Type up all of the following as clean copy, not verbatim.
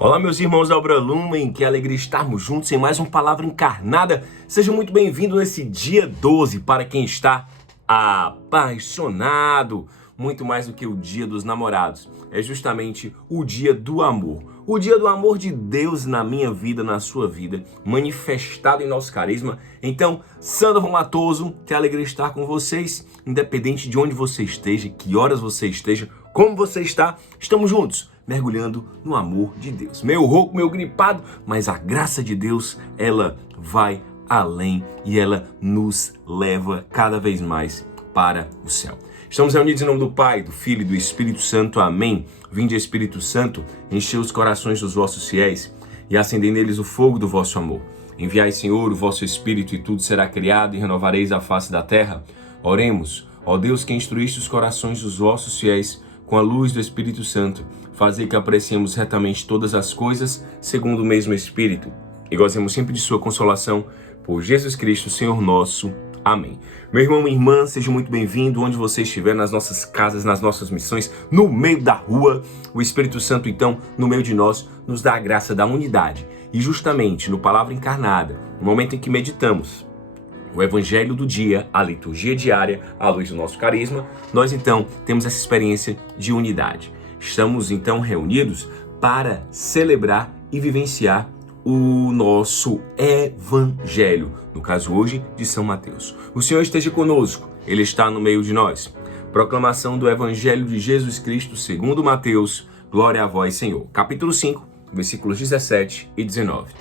Olá, meus irmãos da Obra Lumen, que alegria estarmos juntos em mais uma Palavra Encarnada. Seja muito bem-vindo nesse dia 12 para quem está apaixonado. Muito mais do que o dia dos namorados. É justamente o dia do amor. O dia do amor de Deus na minha vida, na sua vida, manifestado em nosso carisma. Então, Sandro Matoso, que alegria estar com vocês, independente de onde você esteja, que horas você esteja, como você está, estamos juntos, mergulhando no amor de Deus. Meio rouco, meio gripado, mas a graça de Deus, ela vai além e ela nos leva cada vez mais para o céu. Estamos reunidos em nome do Pai, do Filho e do Espírito Santo. Amém. Vinde, Espírito Santo, enchei os corações dos vossos fiéis e acendei neles o fogo do vosso amor. Enviai, Senhor, o vosso Espírito e tudo será criado e renovareis a face da terra. Oremos, ó Deus, que instruíste os corações dos vossos fiéis com a luz do Espírito Santo. Fazei que apreciemos retamente todas as coisas segundo o mesmo Espírito e gozemos sempre de sua consolação por Jesus Cristo, Senhor nosso. Amém. Meu irmão, minha irmã, seja muito bem-vindo onde você estiver, nas nossas casas, nas nossas missões, no meio da rua. O Espírito Santo, então, no meio de nós, nos dá a graça da unidade. E justamente no Palavra Encarnada, no momento em que meditamos o Evangelho do dia, a liturgia diária, à luz do nosso carisma, nós então temos essa experiência de unidade. Estamos então reunidos para celebrar e vivenciar o nosso Evangelho, no caso hoje de São Mateus. O Senhor esteja conosco, Ele está no meio de nós. Proclamação do Evangelho de Jesus Cristo segundo Mateus, glória a vós, Senhor. Capítulo 5, versículos 17 e 19.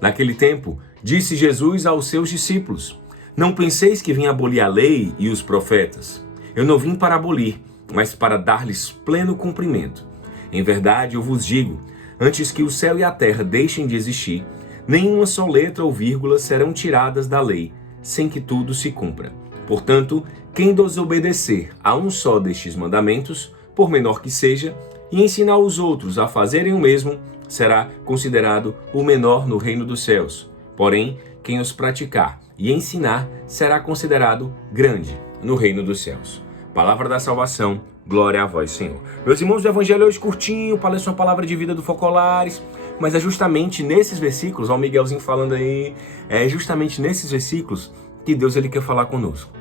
Naquele tempo, disse Jesus aos seus discípulos: não penseis que vim abolir a lei e os profetas. Eu não vim para abolir, mas para dar-lhes pleno cumprimento. Em verdade, eu vos digo, antes que o céu e a terra deixem de existir, nenhuma só letra ou vírgula serão tiradas da lei, sem que tudo se cumpra. Portanto, quem desobedecer a um só destes mandamentos, por menor que seja, e ensinar os outros a fazerem o mesmo, será considerado o menor no reino dos céus. Porém, quem os praticar e ensinar será considerado grande no reino dos céus. Palavra da salvação, glória a vós, Senhor. Meus irmãos, do Evangelho hoje curtinho, palestra uma palavra de vida do Focolares, mas é justamente nesses versículos, ó o Miguelzinho falando aí, é justamente nesses versículos que Deus ele quer falar conosco.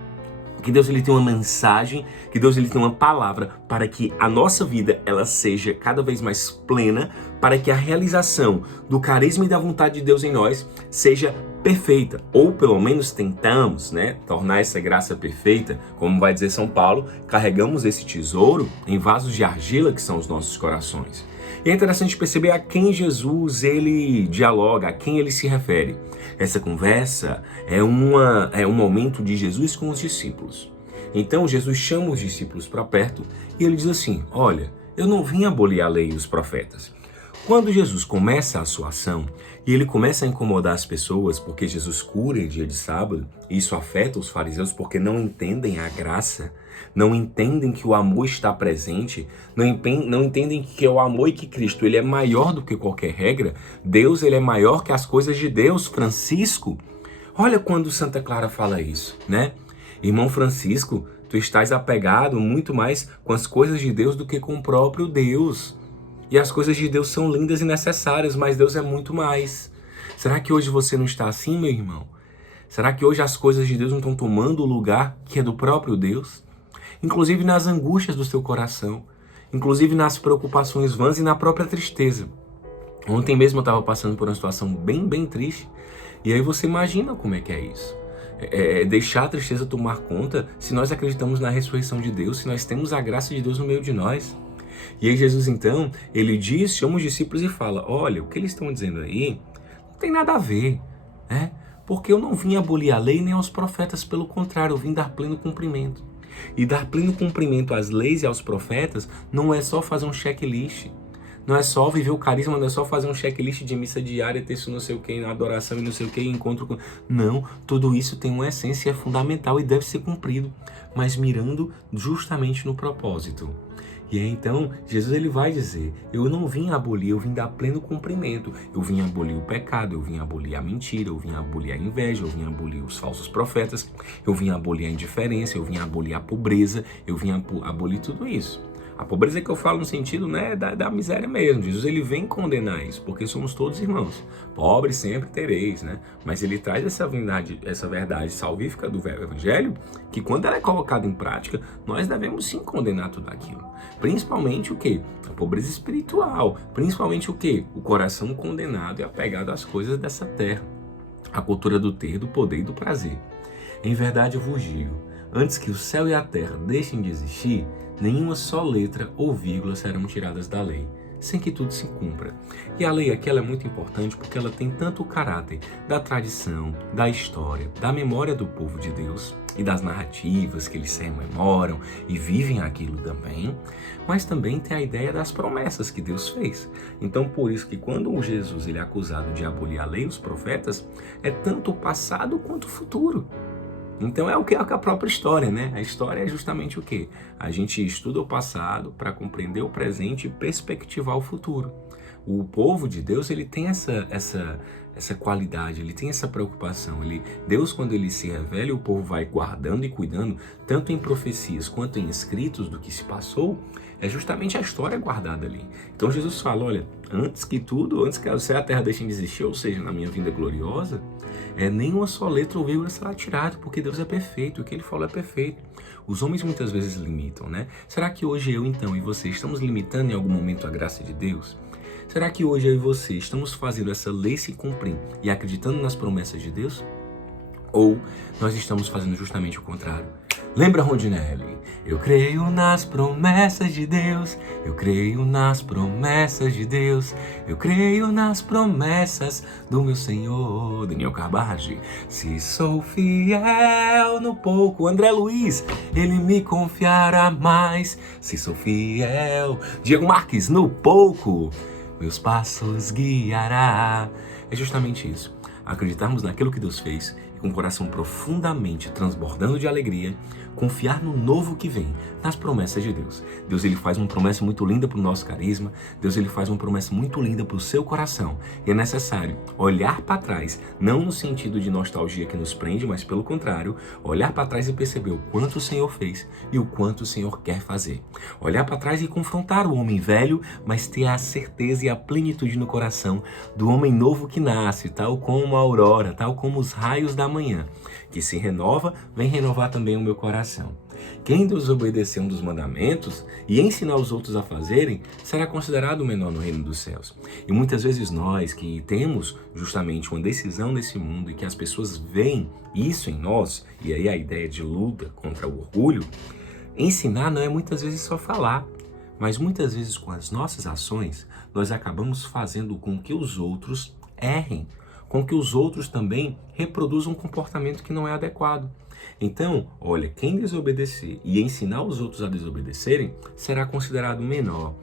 Que Deus ele tem uma mensagem, que Deus ele tem uma palavra para que a nossa vida ela seja cada vez mais plena, para que a realização do carisma e da vontade de Deus em nós seja perfeita, ou pelo menos tentamos, tornar essa graça perfeita, como vai dizer São Paulo, carregamos esse tesouro em vasos de argila que são os nossos corações. E é interessante perceber a quem Jesus ele dialoga, a quem ele se refere. Essa conversa é um momento de Jesus com os discípulos. Então Jesus chama os discípulos para perto e ele diz assim: olha, eu não vim abolir a lei e os profetas. Quando Jesus começa a sua ação e ele começa a incomodar as pessoas, porque Jesus cura em dia de sábado, e isso afeta os fariseus porque não entendem a graça, não entendem que o amor está presente, não entendem que o amor e que Cristo ele é maior do que qualquer regra, Deus ele é maior que as coisas de Deus. Francisco, olha quando Santa Clara fala isso, Irmão Francisco, tu estás apegado muito mais com as coisas de Deus do que com o próprio Deus. E as coisas de Deus são lindas e necessárias, mas Deus é muito mais. Será que hoje você não está assim, meu irmão? Será que hoje as coisas de Deus não estão tomando o lugar que é do próprio Deus? Inclusive nas angústias do seu coração, inclusive nas preocupações vãs e na própria tristeza. Ontem mesmo eu estava passando por uma situação bem triste, e aí você imagina como é que é isso. Deixar a tristeza tomar conta se nós acreditamos na ressurreição de Deus, se nós temos a graça de Deus no meio de nós. E aí Jesus então, ele chama os discípulos e fala: olha, o que eles estão dizendo aí não tem nada a ver, porque eu não vim abolir a lei nem aos profetas, pelo contrário, eu vim dar pleno cumprimento. E dar pleno cumprimento às leis e aos profetas não é só fazer um checklist, não é só viver o carisma, não é só fazer um checklist de missa diária, texto não sei o que, adoração e não sei o que, encontro com... Não, tudo isso tem uma essência, é fundamental e deve ser cumprido, mas mirando justamente no propósito. E aí, então, Jesus ele vai dizer: eu não vim abolir, eu vim dar pleno cumprimento. Eu vim abolir o pecado, eu vim abolir a mentira, eu vim abolir a inveja, eu vim abolir os falsos profetas, eu vim abolir a indiferença, eu vim abolir a pobreza, eu vim abolir tudo isso. A pobreza que eu falo no sentido, né, da miséria mesmo. Jesus, ele vem condenar isso, porque somos todos irmãos. Pobres sempre tereis, né? Mas ele traz essa verdade salvífica do evangelho, que quando ela é colocada em prática, nós devemos sim condenar tudo aquilo. Principalmente o quê? A pobreza espiritual. Principalmente o quê? O coração condenado e apegado às coisas dessa terra. A cultura do ter, do poder e do prazer. Em verdade eu vos digo, antes que o céu e a terra deixem de existir, nenhuma só letra ou vírgula serão tiradas da lei, sem que tudo se cumpra. E a lei aqui ela é muito importante porque ela tem tanto o caráter da tradição, da história, da memória do povo de Deus e das narrativas que eles se rememoram e vivem aquilo também, mas também tem a ideia das promessas que Deus fez. Então por isso que quando Jesus ele é acusado de abolir a lei e os profetas, é tanto o passado quanto o futuro. Então é o que é a própria história, né? A história é justamente o quê? A gente estuda o passado para compreender o presente e perspectivar o futuro. O povo de Deus, ele tem essa qualidade, ele tem essa preocupação. Deus, quando ele se revela, o povo vai guardando e cuidando, tanto em profecias quanto em escritos do que se passou, é justamente a história guardada ali. Então Jesus fala, olha, antes que o céu e a terra deixem de existir, ou seja, na minha vinda gloriosa, nenhuma só letra ou vírgula será tirada, porque Deus é perfeito, o que ele falou é perfeito. Os homens muitas vezes limitam, né? Será que hoje eu, então, e você estamos limitando em algum momento a graça de Deus? Será que hoje eu e você estamos fazendo essa lei se cumprir e acreditando nas promessas de Deus? Ou nós estamos fazendo justamente o contrário? Lembra, Rondinelli? Eu creio nas promessas de Deus, eu creio nas promessas de Deus, eu creio nas promessas do meu Senhor. Daniel Carbage. Se sou fiel no pouco, André Luiz, ele me confiará mais. Se sou fiel, Diego Marques, no pouco, meus passos guiará. É justamente isso. Acreditarmos naquilo que Deus fez e com o coração profundamente transbordando de alegria, confiar no novo que vem, nas promessas de Deus. Deus ele faz uma promessa muito linda para o nosso carisma, Deus ele faz uma promessa muito linda para o seu coração. E é necessário olhar para trás, não no sentido de nostalgia que nos prende, mas pelo contrário, olhar para trás e perceber o quanto o Senhor fez e o quanto o Senhor quer fazer. Olhar para trás e confrontar o homem velho, mas ter a certeza e a plenitude no coração do homem novo que nasce, tal como a aurora, tal como os raios da manhã, que se renova, vem renovar também o meu coração. Quem desobedecer um dos mandamentos e ensinar os outros a fazerem, será considerado o menor no reino dos céus. E muitas vezes nós que temos justamente uma decisão nesse mundo e que as pessoas veem isso em nós, e aí a ideia de luta contra o orgulho, ensinar não é muitas vezes só falar, mas muitas vezes com as nossas ações, nós acabamos fazendo com que os outros errem, com que os outros também reproduzam um comportamento que não é adequado. Então, olha, quem desobedecer e ensinar os outros a desobedecerem, será considerado menor.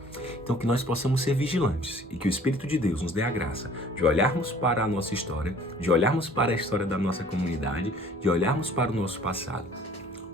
Então, que nós possamos ser vigilantes e que o Espírito de Deus nos dê a graça de olharmos para a nossa história, de olharmos para a história da nossa comunidade, de olharmos para o nosso passado,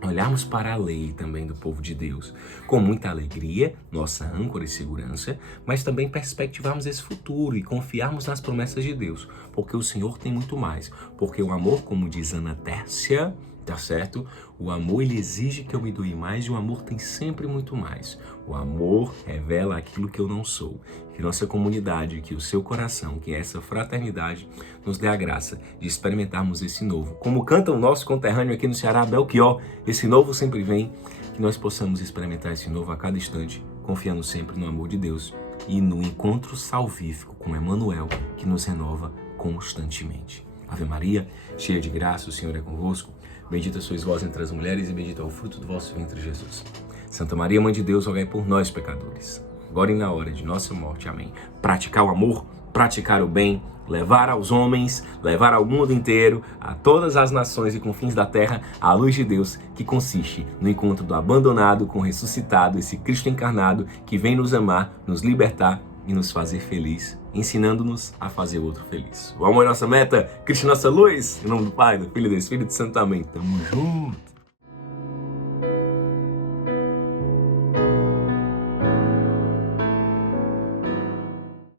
olharmos para a lei também do povo de Deus com muita alegria, nossa âncora e segurança, mas também perspectivarmos esse futuro e confiarmos nas promessas de Deus, porque o Senhor tem muito mais, porque o amor, como diz Ana Tércia, tá certo? O amor, ele exige que eu me doe mais e o amor tem sempre muito mais. O amor revela aquilo que eu não sou. Que nossa comunidade, que o seu coração, que essa fraternidade nos dê a graça de experimentarmos esse novo. Como canta o nosso conterrâneo aqui no Ceará, Belchior, esse novo sempre vem, que nós possamos experimentar esse novo a cada instante, confiando sempre no amor de Deus e no encontro salvífico com Emmanuel, que nos renova constantemente. Ave Maria, cheia de graça, o Senhor é convosco. Bendita sois vós entre as mulheres e bendito é o fruto do vosso ventre, Jesus. Santa Maria, Mãe de Deus, rogai por nós, pecadores, agora e na hora de nossa morte. Amém. Praticar o amor, praticar o bem, levar aos homens, levar ao mundo inteiro, a todas as nações e confins da terra, a luz de Deus, que consiste no encontro do abandonado com o ressuscitado, esse Cristo encarnado que vem nos amar, nos libertar e nos fazer feliz, ensinando-nos a fazer o outro feliz. O amor é nossa meta, Cristo é nossa luz. Em nome do Pai, do Filho e do Espírito Santo. Amém. Tamo junto.